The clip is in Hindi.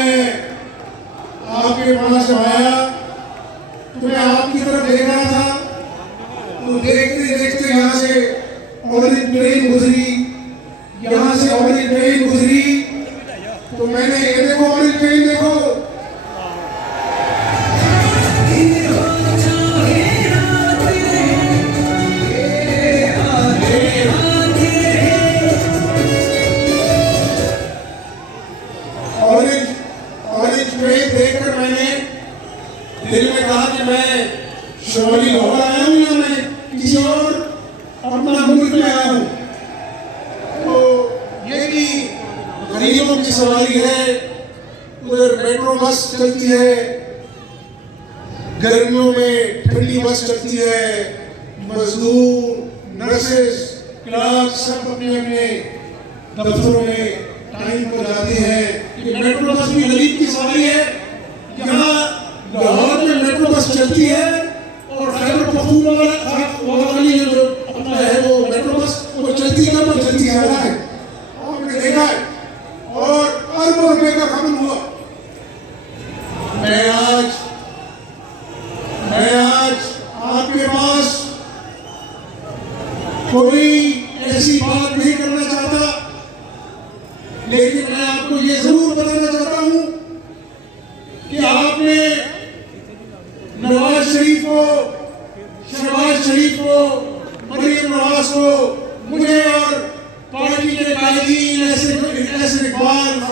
मैं आपके पास जब आया तो मैं आपकी तरफ देख रहा था, तो देखते देखते यहाँ से ऑरेंज ट्रेन गुजरी, यहाँ से ऑरेंज ट्रेन गुजरी, तो मैंने ये देखो ऑरेंज ट्रेन देखो, ऑरेंज ट्रेन देखकर मैंने दिल में कहा कि मैं शिवाली लाहौर आया हूँ या मैं किसी और अपना मुल्क में आया हूँ। तो ये भी गरीबों की सवारी है। उधर मेट्रो बस चलती है, गर्मियों में ठंडी बस चलती है, मजदूर, नर्सेस, क्लर्क सब अपने अपने दफ्तरों में टाइम पर जाते हैं। ये मेट्रो बस भी गरीब की सवारी है। यहाँ लाहौर में मेट्रो बस चलती है और खैबर पख्तूनख्वा वाली जो अपना है वो मेट्रो बस वो चलती है ना, चलती है आपने देखा है, और अरबों रुपए का खत्म हुआ। मैं आज आपके पास कोई ऐसी बात नहीं करना चाहता, लेकिन मैं आपको ये जरूर बताना चाहता हूं कि आपने नवाज शरीफ को, शहबाज शरीफ को, मरियम नवाज को, मुझे और पार्टी के कायदीन, ऐसे इकबाल